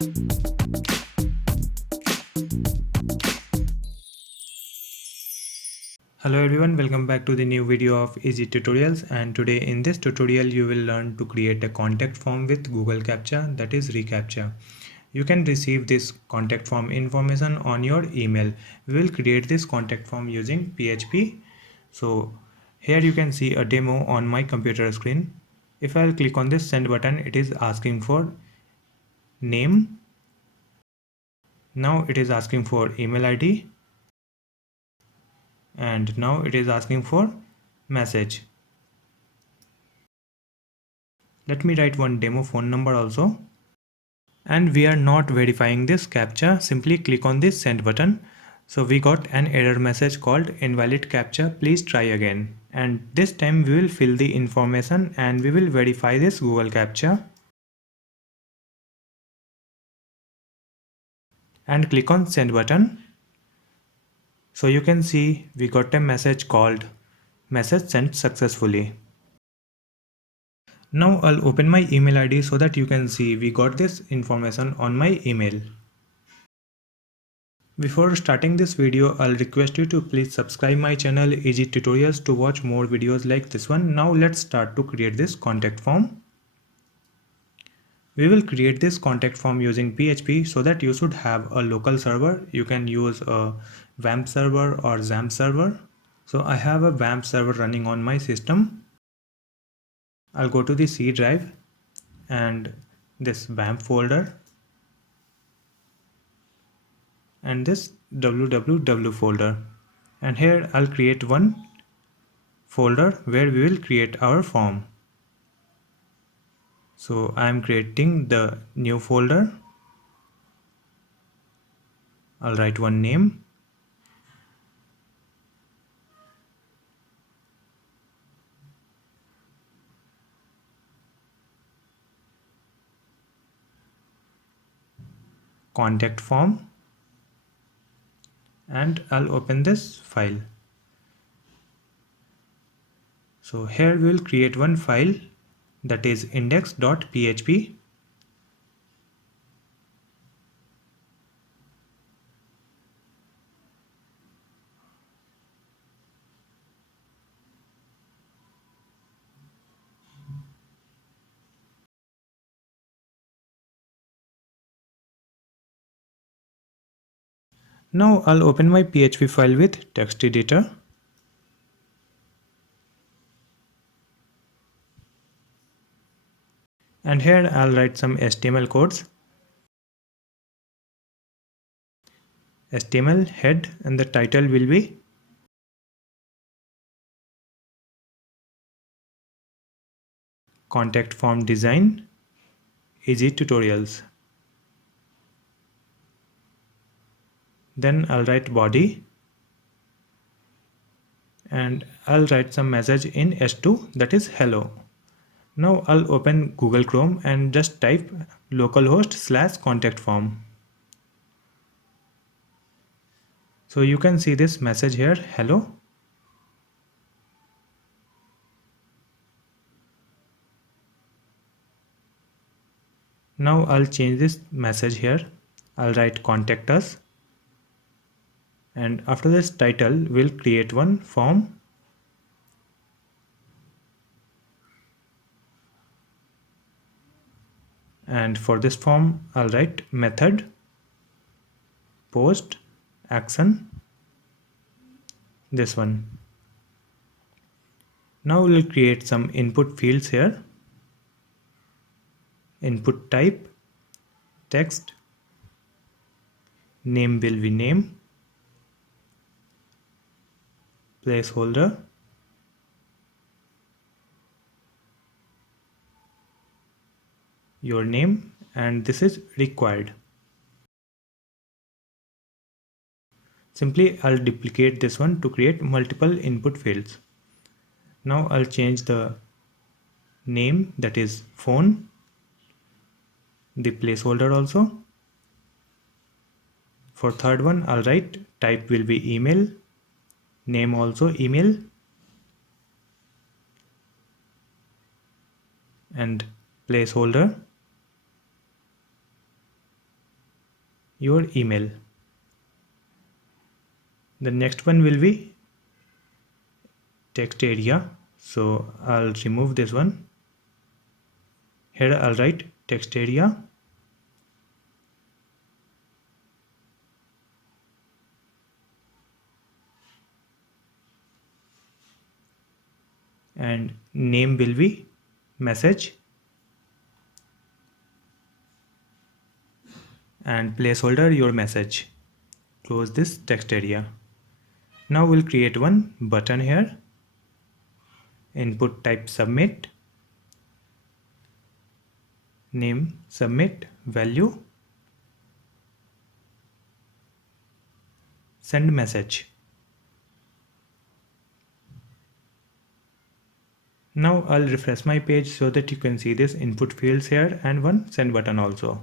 Hello everyone, welcome back to the new video of Easy Tutorials, and today in this tutorial you will learn to create a contact form with Google Captcha, that is reCaptcha. You can receive this contact form information on your email. We will create this contact form using PHP. So here you can see a demo on my computer screen. If I'll click on this send button, it is asking for name. Now it is asking for email ID. And now it is asking for message. Let me write one demo phone number also. And we are not verifying this CAPTCHA, simply click on this send button. So we got an error message called invalid CAPTCHA, please try again. And this time we will fill the information and we will verify this Google CAPTCHA. And click on send button. So you can see we got a message called message sent successfully. Now I'll open my email ID so that you can see we got this information on my email. Before starting this video, I'll request you to please subscribe my channel Easy Tutorials to watch more videos like this one. Now let's start to create this contact form. We will create this contact form using PHP so that you should have a local server. You can use a WAMP server or XAMPP server. So I have a WAMP server running on my system. I'll go to the C drive and this WAMP folder and this www folder, and here I'll create one folder where we will create our form. So I am creating the new folder. I'll write one name. Contact form. And I'll open this file. So here we will create one file, that is index.php. Now I'll open my PHP file with text editor. And here I'll write some HTML codes. HTML head, and the title will be contact form design easy tutorials. Then I'll write body and I'll write some message in H2, that is hello. Now I'll open Google Chrome and just type localhost/contact form. So you can see this message here, hello. Now I'll change this message here. I'll write contact us. And after this title, we'll create one form. And for this form, I'll write method, post, action, this one. Now we'll create some input fields here. Input type, text, name will be name, placeholder, your name, and this is required. Simply I'll duplicate this one to create multiple input fields. Now I'll change the name, that is phone, the placeholder also. For third one, I'll write type will be email, name also email, and placeholder your email. The next one will be text area. So I'll remove this one. Here I'll write text area. And name will be message. And placeholder your message. Close this text area. Now we'll create one button here. Input type submit. Name submit. Value send message. Now I'll refresh my page so that you can see this input fields here and one send button also.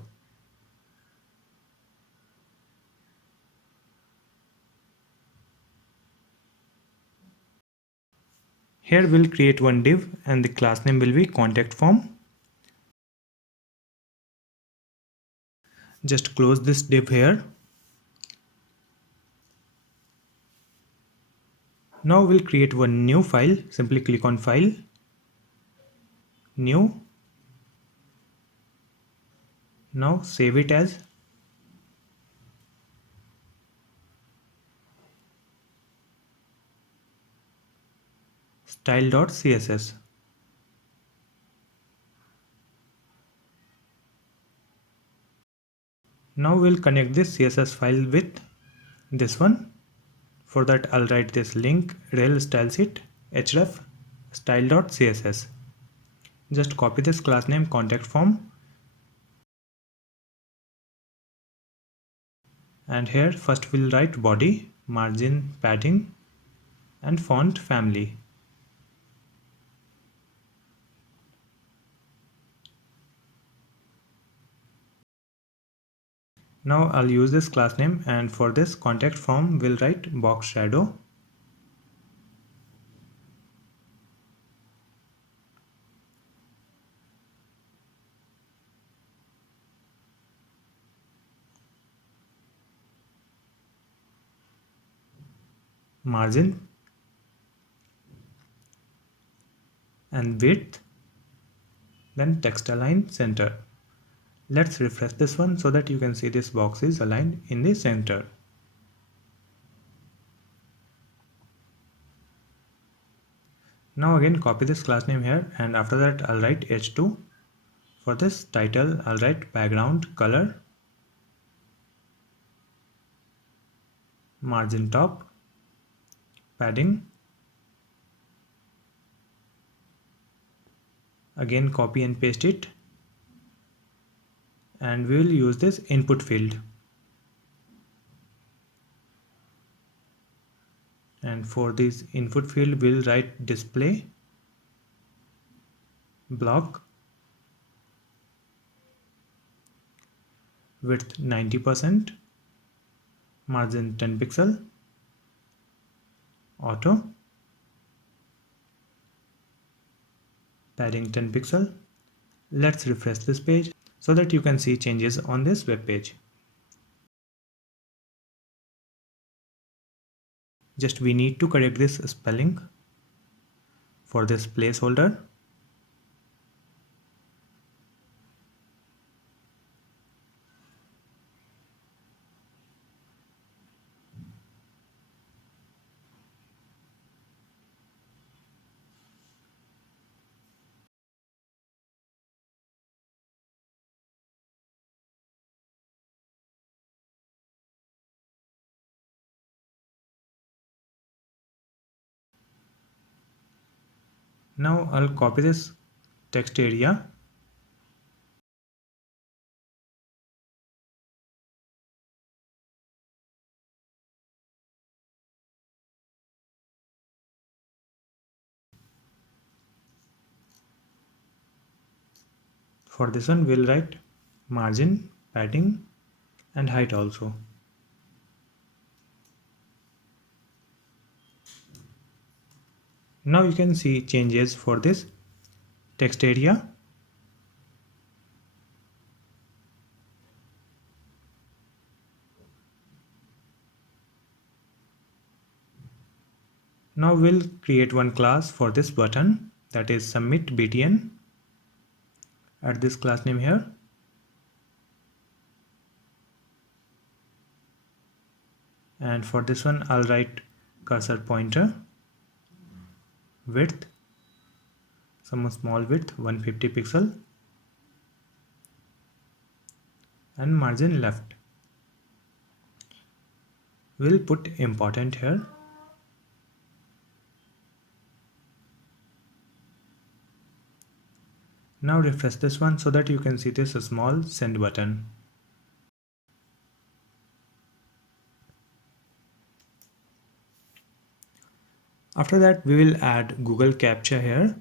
Here we'll create one div and the class name will be contact form. Just close this div here. Now we'll create one new file. Simply click on file, new. Now save it as style.css. Now we'll connect this CSS file with this one. For that I'll write this link rel stylesheet href style.css. Just copy this class name contact form. And here first we'll write body, margin, padding and font family. Now I'll use this class name and for this contact form we'll write box shadow. Margin and width, then text align center. Let's refresh this one so that you can see this box is aligned in the center. Now again copy this class name here and after that I'll write h2. For this title I'll write background color, margin top, padding. Again copy and paste it and we will use this input field. And for this input field we'll write display block, width 90%, margin 10 pixel, auto, padding 10 pixel. Let's refresh this page so that you can see changes on this web page. Just we need to correct this spelling for this placeholder. Now I'll copy this text area for this one we'll write margin, padding and height also. Now you can see changes for this text area. Now we'll create one class for this button, that is submit btn. Add this class name here. And for this one I'll write cursor pointer, width, some small width 150 pixel, and margin left. We'll put important here. Now refresh this one so that you can see this small send button. After that we will add Google Captcha here.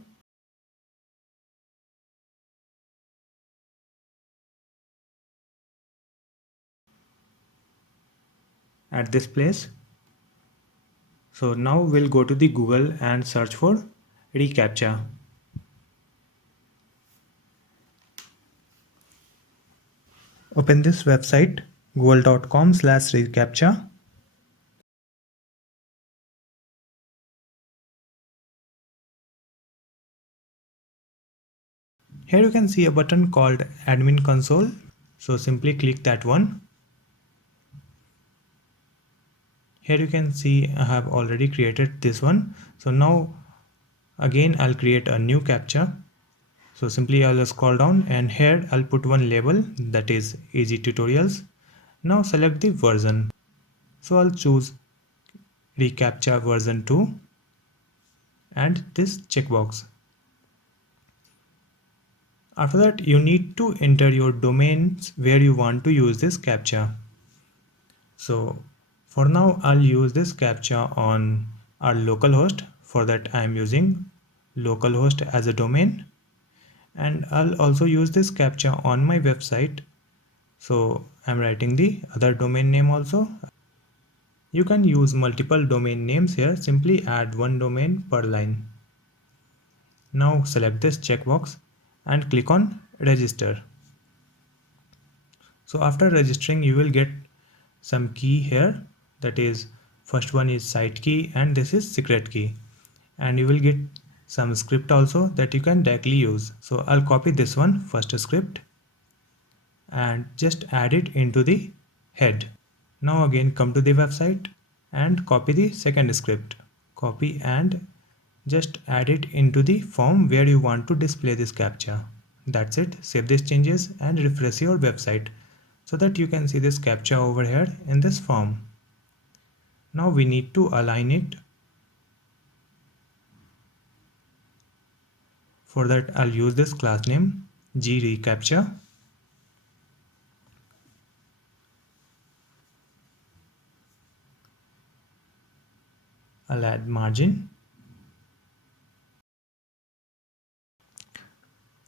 At this place. So now we'll go to the Google and search for reCaptcha. Open this website google.com/reCaptcha. Here you can see a button called admin console. So simply click that one. Here you can see I have already created this one. So now again I'll create a new captcha. So simply I'll scroll down and here I'll put one label, that is Easy Tutorials. Now select the version. So I'll choose reCaptcha version 2 and this checkbox. After that you need to enter your domains where you want to use this captcha. So for now I'll use this captcha on our localhost. For that I am using localhost as a domain, and I'll also use this captcha on my website. So I'm writing the other domain name also. You can use multiple domain names here, simply add one domain per line. Now select this checkbox and click on register. So after registering you will get some key here, that is first one is site key and this is secret key, and you will get some script also that you can directly use. So I'll copy this one, first script, and just add it into the head. Now again come to the website and copy the second script, copy and just add it into the form where you want to display this captcha. That's it. Save these changes and refresh your website so that you can see this captcha over here in this form. Now we need to align it. For that I'll use this class name Wtih reCaptcha. I'll add margin.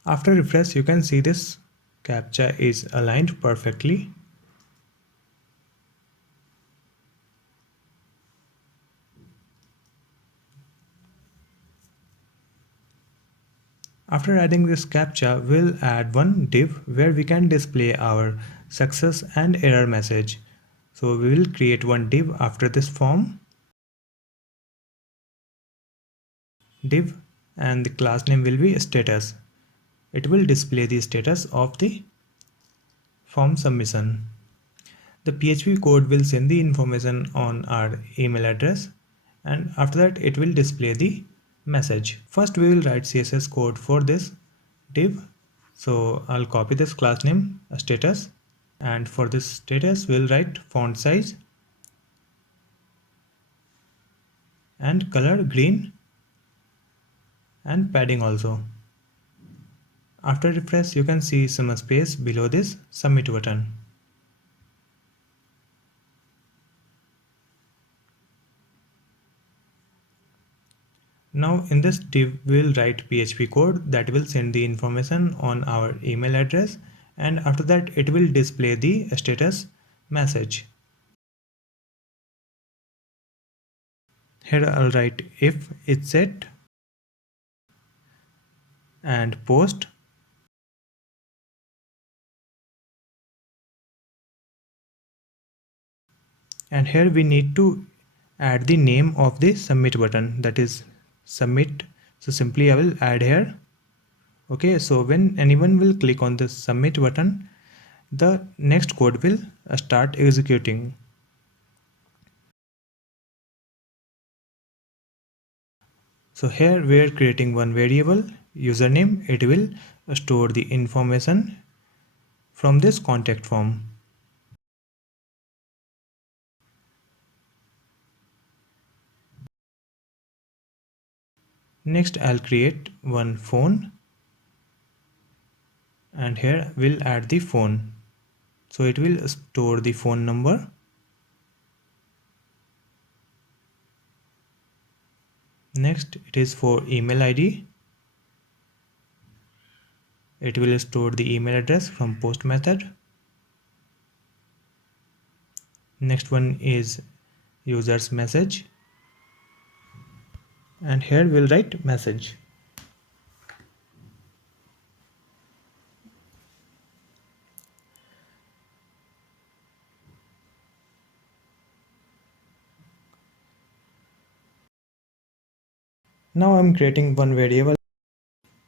After refresh you can see this captcha is aligned perfectly. After adding this captcha, we'll add one div where we can display our success and error message. So we will create one div after this form. Div, and the class name will be status. It will display the status of the form submission. The PHP code will send the information on our email address, and after that it will display the message. First we will write CSS code for this div. So I'll copy this class name status, and for this status we'll write font size and color green and padding also. After refresh you can see some space below this submit button. Now in this div we'll write PHP code that will send the information on our email address, and after that it will display the status message. Here I'll write if it's set and post, and here we need to add the name of the submit button, that is submit. So simply I will add here. Okay, so when anyone will click on the submit button, the next code will start executing. So here we are creating one variable username. It will store the information from this contact form. Next I'll create one phone, and here we'll add the phone. So it will store the phone number. Next it is for email ID. It will store the email address from post method. Next one is user's message, and here we'll write message. Now I'm creating one variable.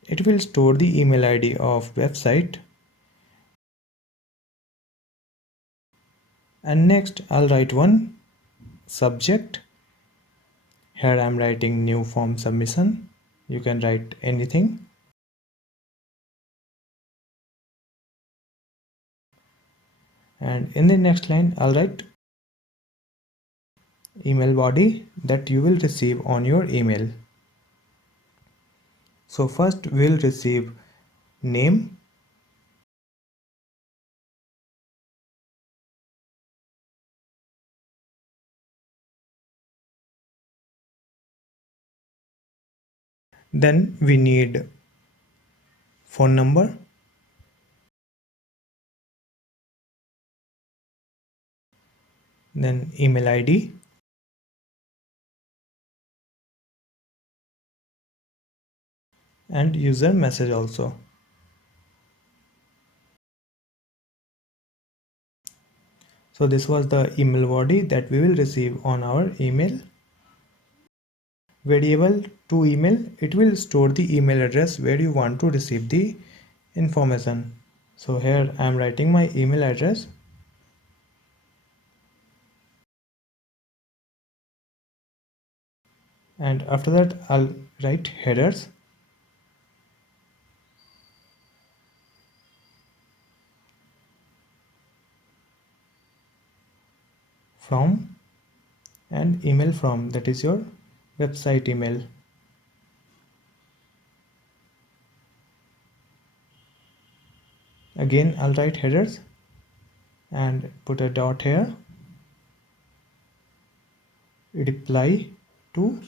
It will store the email ID of website. And next I'll write one subject. Here I'm writing new form submission. You can write anything. And in the next line I'll write email body that you will receive on your email. So first we'll receive name. Then we need phone number. Then email ID. And user message also. So this was the email body that we will receive on our email. Variable to email, it will store the email address where you want to receive the information. So here I am writing my email address. And after that I'll write headers. From and email from, that is your website email. Again I'll write headers and put a dot here. Reply to,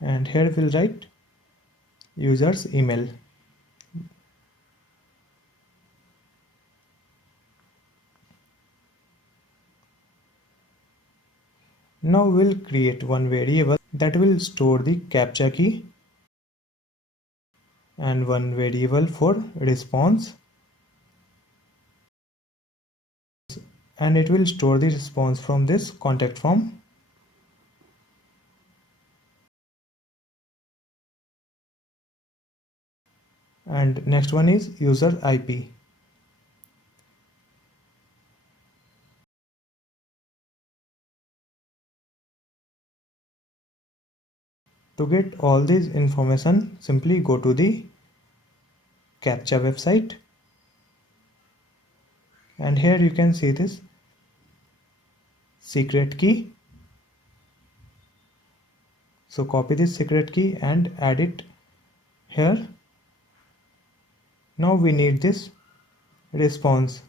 and here we'll write user's email. Now we'll create one variable that will store the CAPTCHA key, and one variable for response, and it will store the response from this contact form. And next one is user IP. To get all this information, simply go to the CAPTCHA website, and here you can see this secret key. So copy this secret key and add it here. Now we need this response.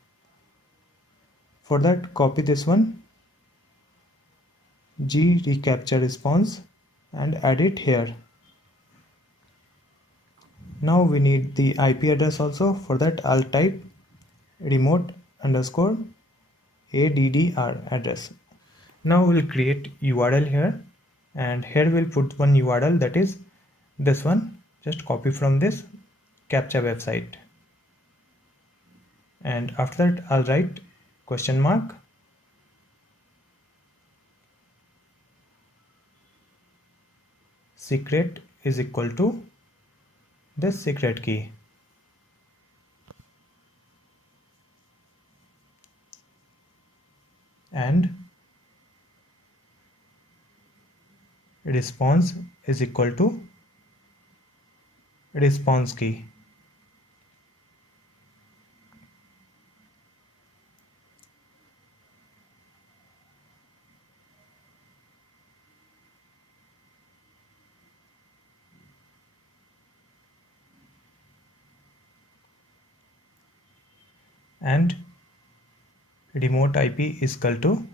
For that, copy this one, Wtih reCaptcha response, and add it here. Now we need the IP address also. For that I'll type remote underscore ADDR address. Now we'll create URL here, and here we'll put one URL, that is this one. Just copy from this CAPTCHA website, and after that I'll write question mark. secret is equal to this secret key. And response is equal to response key. And remote IP is equal to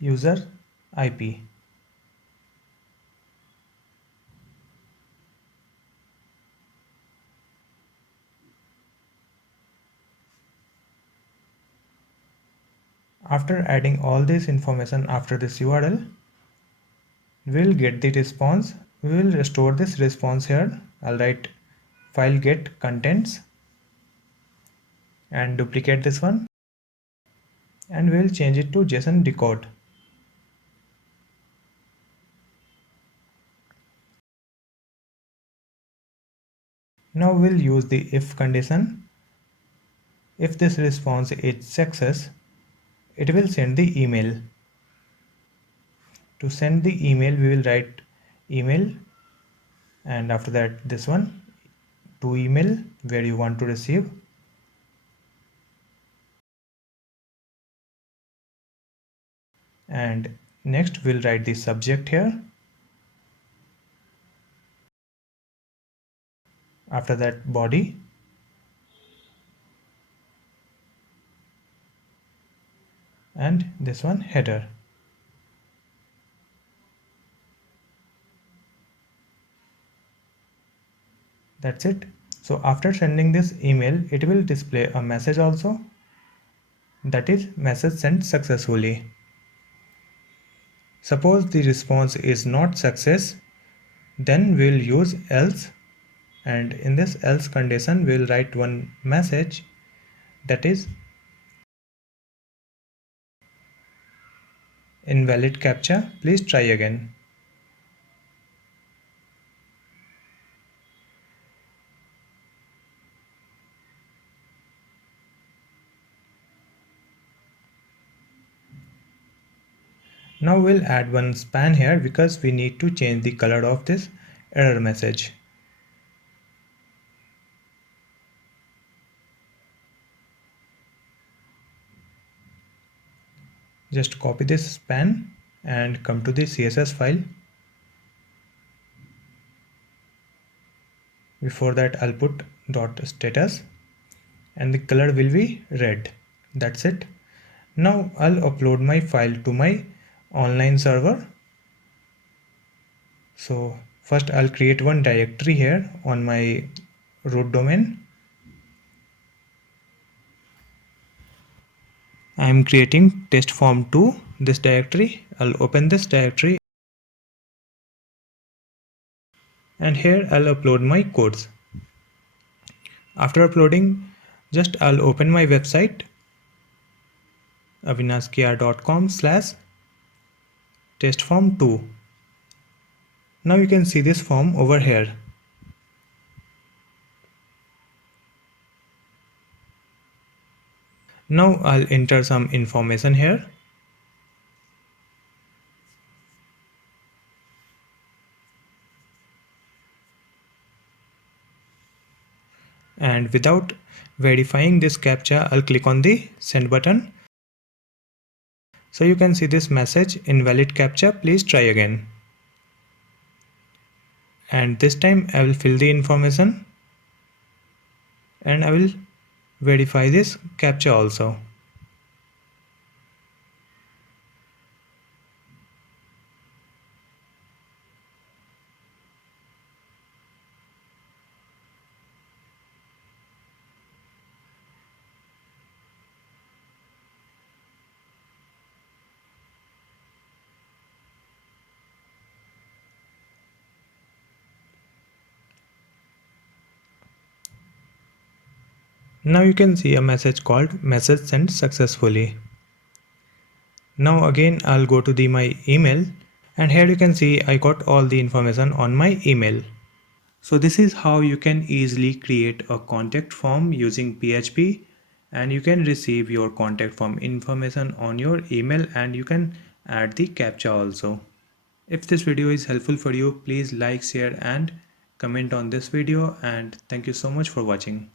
user IP. After adding all this information after this URL, we'll get the response. We will restore this response here. I'll write file get contents and duplicate this one, and we'll change it to JSON decode. Now we'll use the if condition. If this response is success, it will send the email. To send the email, we will write email, and after that this one, to email where you want to receive. And next we'll write the subject here. After that body, and this one header. That's it. So after sending this email, it will display a message also, that is message sent successfully. Suppose the response is not success, then we'll use else, and in this else condition we'll write one message, that is invalid captcha, please try again. Now we'll add one span here because we need to change the color of this error message. Just copy this span and come to the CSS file. Before that I'll put dot status and the color will be red. That's it. Now I'll upload my file to my online server. So first I'll create one directory here on my root domain. I am creating test form 2, this directory. I'll open this directory and here I'll upload my codes. After uploading, just I'll open my website avinaskr.com/testform2. Now you can see this form over here. Now I'll enter some information here. And without verifying this captcha, I'll click on the send button. So you can see this message, invalid captcha, please try again. And this time I will fill the information and I will verify this captcha also. Now you can see a message called message sent successfully. Now again I'll go to my email And here you can see I got all the information on my email. So this is how you can easily create a contact form using PHP, and you can receive your contact form information on your email, and you can add the CAPTCHA also. If this video is helpful for you, please like, share and comment on this video, and thank you so much for watching.